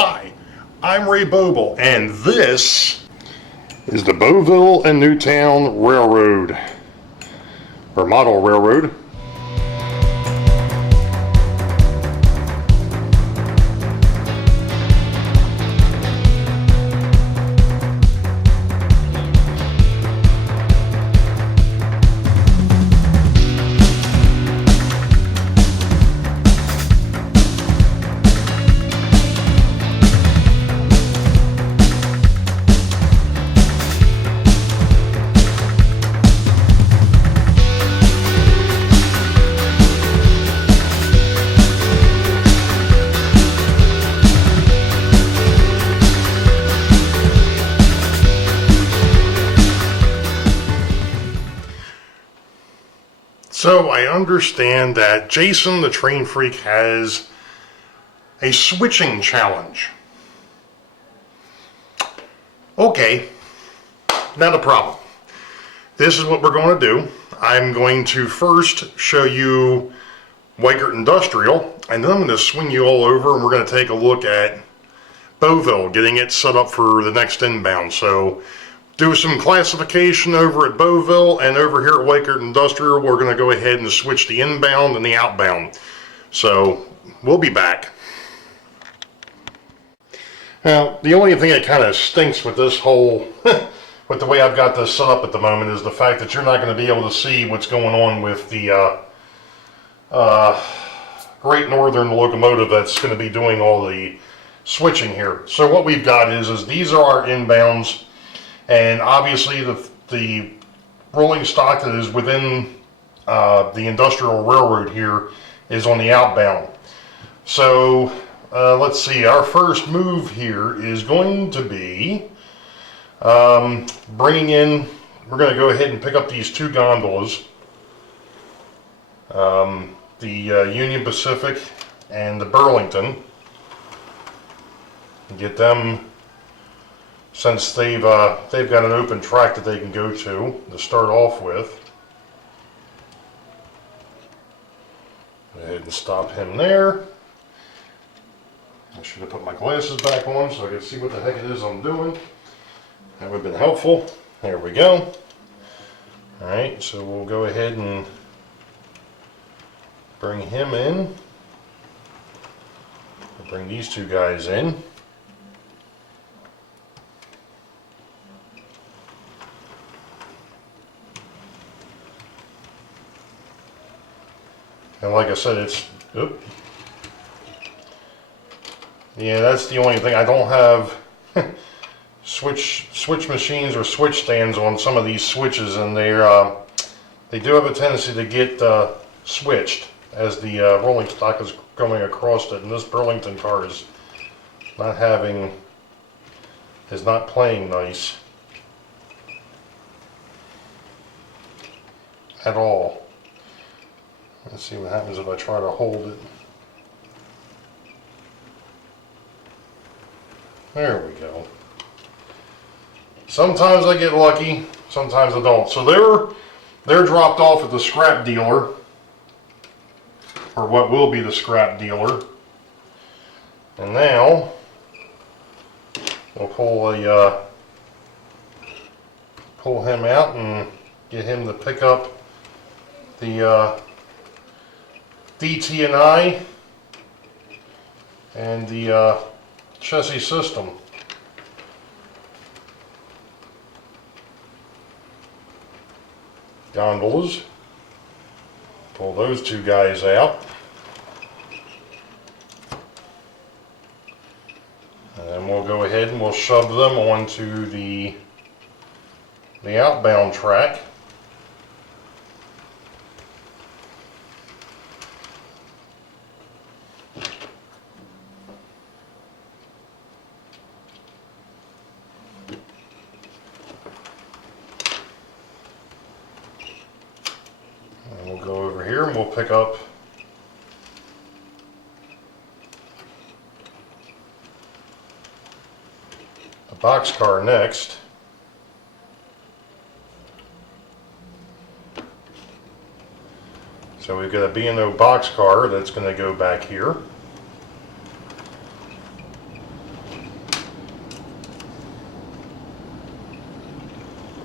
Hi, I'm Ray Boble, and this is the Beauville and Newtown Railroad, or Model Railroad. So I understand that Jason the Train Freak has a switching challenge. Okay, not a problem. This is what we're going to do. I'm going to first show you Weichert Industrial, and then I'm going to swing you all over and we're going to take a look at Beauville, getting it set up for the next inbound. So do some classification over at Beauville, and over here at Weichert Industrial we're going to go ahead and switch the inbound and the outbound. So we'll be back. Now the only thing that kind of stinks with this whole with the way I've got this set up at the moment is the fact that you're not going to be able to see what's going on with the Great Northern locomotive that's going to be doing all the switching here. So what we've got is these are our inbounds. And obviously the rolling stock that is within the industrial railroad here is on the outbound. So let's see, our first move here is going to be bringing in, we're going to go ahead and pick up these two gondolas, the Union Pacific and the Burlington, and get them, since they've got an open track that they can go to start off with. Go ahead and stop him there. I should have put my glasses back on so I could see what the heck it is I'm doing. That would have been helpful. There we go. Alright, so we'll go ahead and bring him in. We'll bring these two guys in. And like I said, yeah, that's the only thing. I don't have switch machines or switch stands on some of these switches, and they do have a tendency to get switched as the rolling stock is going across it. And this Burlington car is not playing nice at all. Let's see what happens if I try to hold it. There we go. Sometimes I get lucky, sometimes I don't. So they're dropped off at the scrap dealer, or what will be the scrap dealer. And now we'll pull him out and get him to pick up the DT&I and the chassis system. Gondolas. Pull those two guys out. And then we'll go ahead and we'll shove them onto the outbound track. Go over here and we'll pick up the boxcar next. So we've got a B&O boxcar that's going to go back here.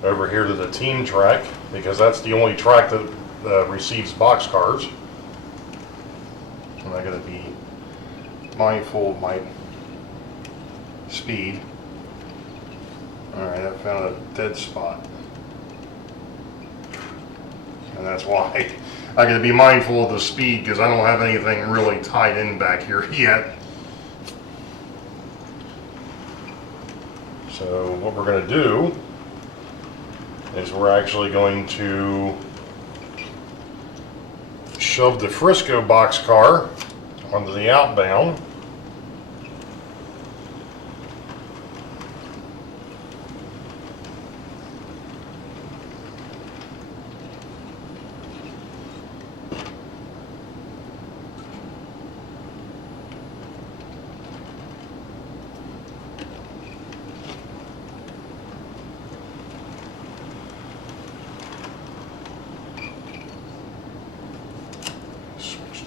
over here to the team track, because that's the only track that receives boxcars. And I gotta be mindful of my speed. Alright, I found a dead spot. And that's why I gotta be mindful of the speed, because I don't have anything really tied in back here yet. So what we're gonna do is we're actually going to shove the Frisco boxcar onto the outbound.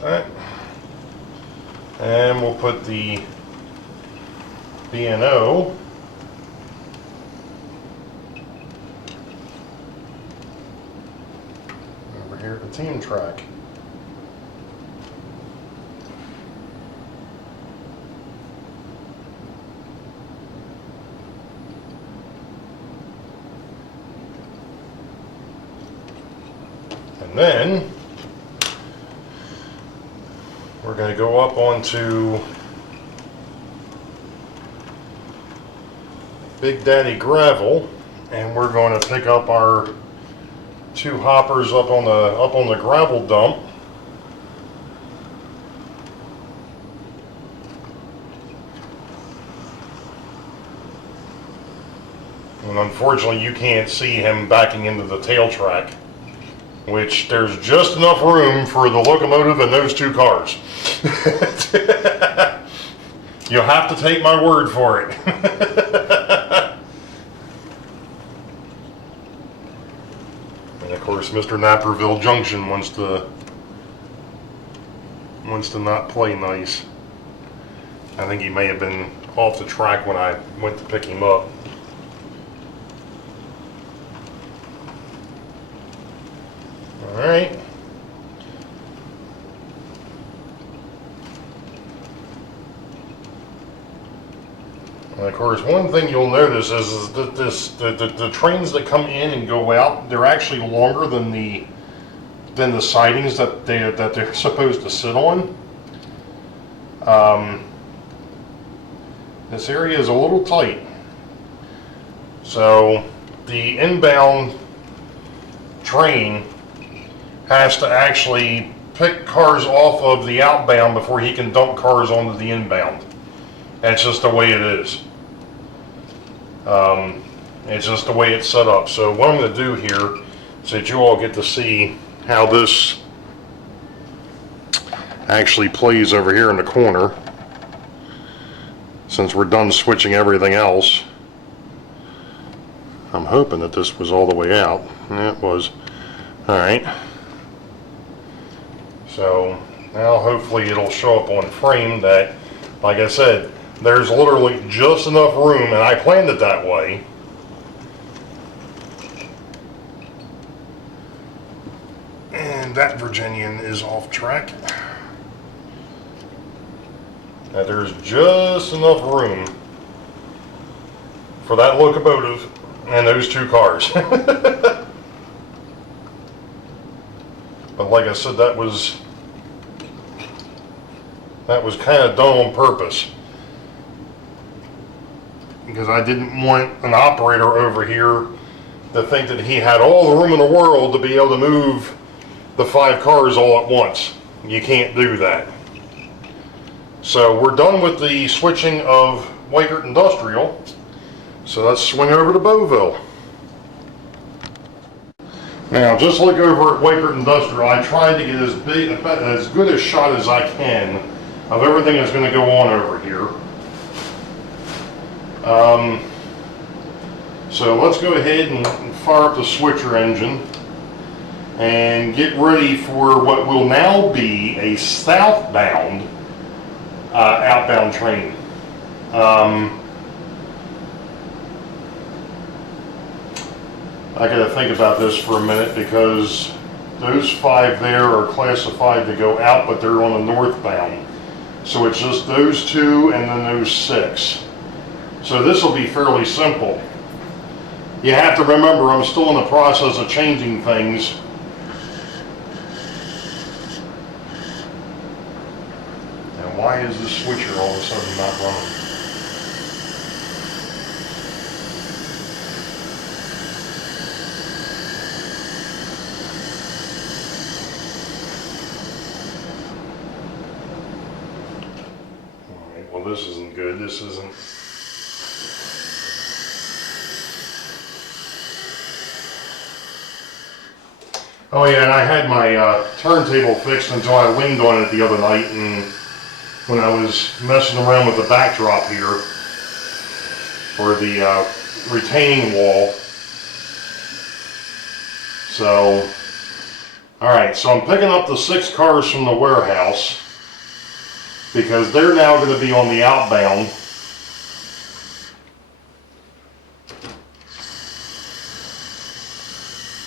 That. And we'll put the B&O over here at the team track. And then we're going to go up onto Big Daddy Gravel, and we're going to pick up our 2 hoppers up on the gravel dump. And unfortunately, you can't see him backing into the tail track, which there's just enough room for the locomotive and those 2 cars. You'll have to take my word for it. And of course, Mr. Naperville Junction wants to not play nice. I think he may have been off the track when I went to pick him up. Alright. And of course, one thing you'll notice is that the trains that come in and go out, they're actually longer than the sidings that they're supposed to sit on. This area is a little tight, so the inbound train has to actually pick cars off of the outbound before he can dump cars onto the inbound. That's just the way it is. It's just the way it's set up. So what I'm going to do here is that you all get to see how this actually plays over here in the corner, since we're done switching everything else. I'm hoping that this was all the way out. Yeah, it was. Alright. So now hopefully it'll show up on frame that, like I said, there's literally just enough room, and I planned it that way. And that Virginian is off track. Now there's just enough room for that locomotive and those 2 cars. But like I said, that was kind of done on purpose, because I didn't want an operator over here to think that he had all the room in the world to be able to move the 5 cars all at once. You can't do that. So we're done with the switching of Weikert Industrial. So let's swing over to Beauville. Now, just like over at Weikert Industrial, I tried to get as good a shot as I can of everything that's going to go on over here. So let's go ahead and fire up the switcher engine and get ready for what will now be a southbound outbound train. I gotta think about this for a minute because those 5 there are classified to go out, but they're on the northbound. So it's just those 2 and then those 6. So this will be fairly simple. You have to remember I'm still in the process of changing things. Now why is this switcher all of a sudden not running? Alright, well this isn't good. This isn't. Oh yeah, and I had my turntable fixed until I leaned on it the other night, and when I was messing around with the backdrop here, or the retaining wall. So, alright, so I'm picking up the 6 cars from the warehouse, because they're now going to be on the outbound.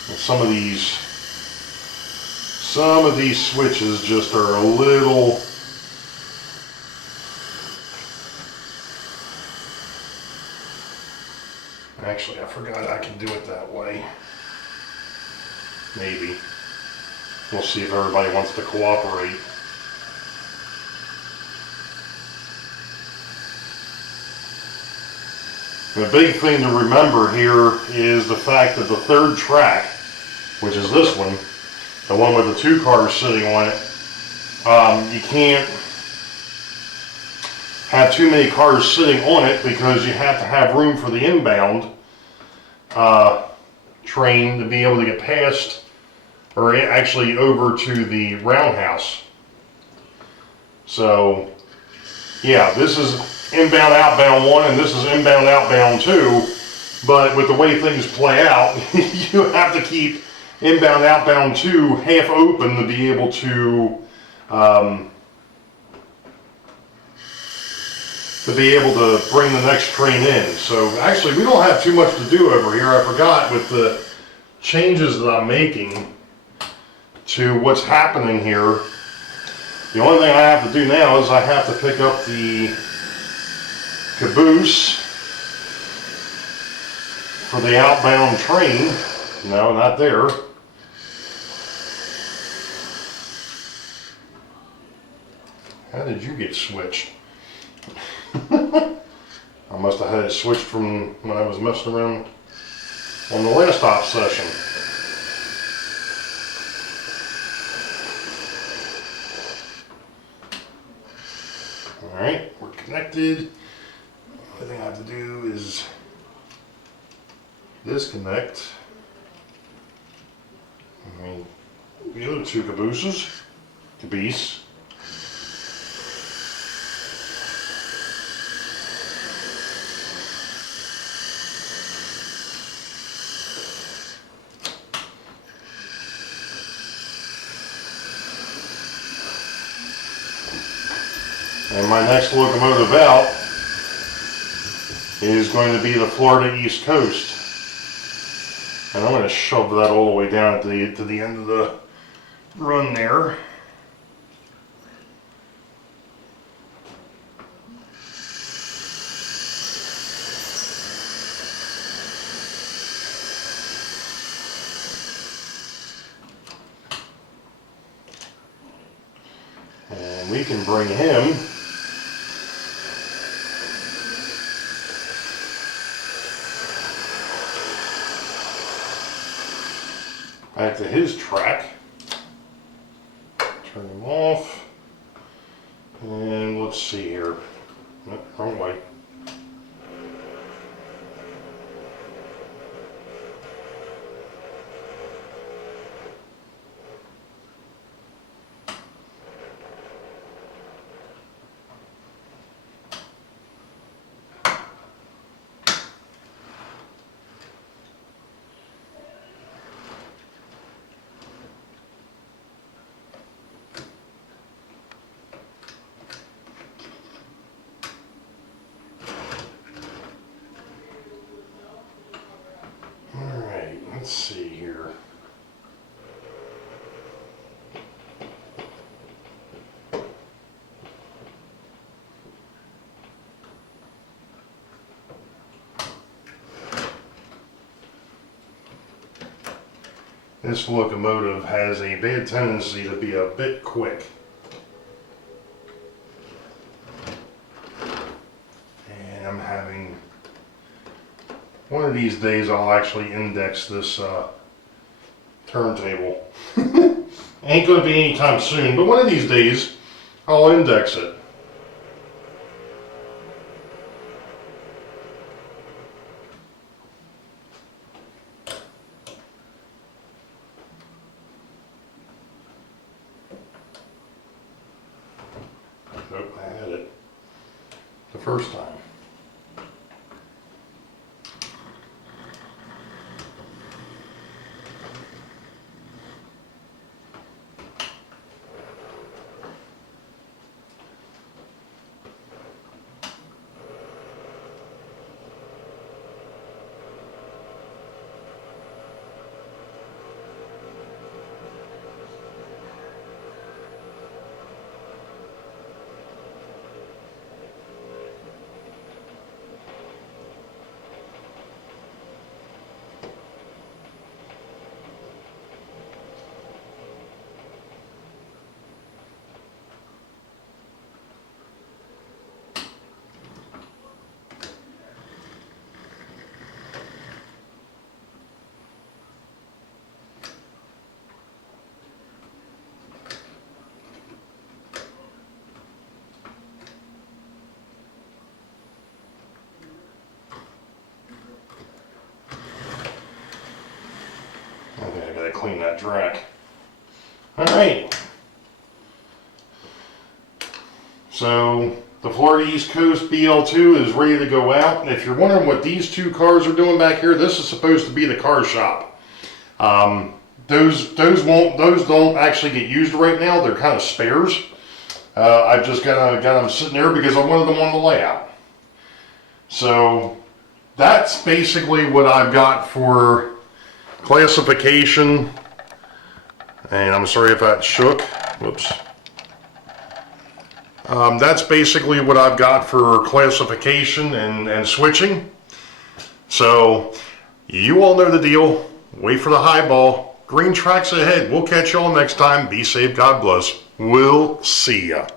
And some of these switches just are a little. Actually, I forgot I can do it that way. Maybe. We'll see if everybody wants to cooperate. The big thing to remember here is the fact that the 3rd track, which is this one, the one with the 2 cars sitting on it, you can't have too many cars sitting on it because you have to have room for the inbound train to be able to get past, or actually over to the roundhouse. So yeah, this is inbound outbound 1 and this is inbound outbound 2, but with the way things play out, you have to keep inbound outbound 2 half open to be able to bring the next train in. So actually we don't have too much to do over here. I forgot, with the changes that I'm making to what's happening here, the only thing I have to do now is I have to pick up the caboose for the outbound train. No, not there. How did you get switched? I must have had it switched from when I was messing around on the last op session. Alright, we're connected. The only thing I have to do is disconnect the other 2 caboose. And my next locomotive out is going to be the Florida East Coast. And I'm going to shove that all the way down to the end of the run there. And we can bring him back to his track. Turn him off. And let's see here. Nope, wrong way. Let's see here. This locomotive has a bad tendency to be a bit quick. And I'm having, one of these days I'll actually index this turntable. Ain't gonna be anytime soon, but one of these days I'll index it. Nope, I had it the first time. Okay, I gotta clean that track. Alright. So the Florida East Coast BL2 is ready to go out. And if you're wondering what these two cars are doing back here, this is supposed to be the car shop. Those don't actually get used right now. They're kind of spares. I've just got them sitting there because I wanted them on the layout. So that's basically what I've got for classification. And I'm sorry if that shook. Whoops. That's basically what I've got for classification and switching. So you all know the deal. Wait for the high ball. Green tracks ahead. We'll catch y'all next time. Be safe. God bless. We'll see ya.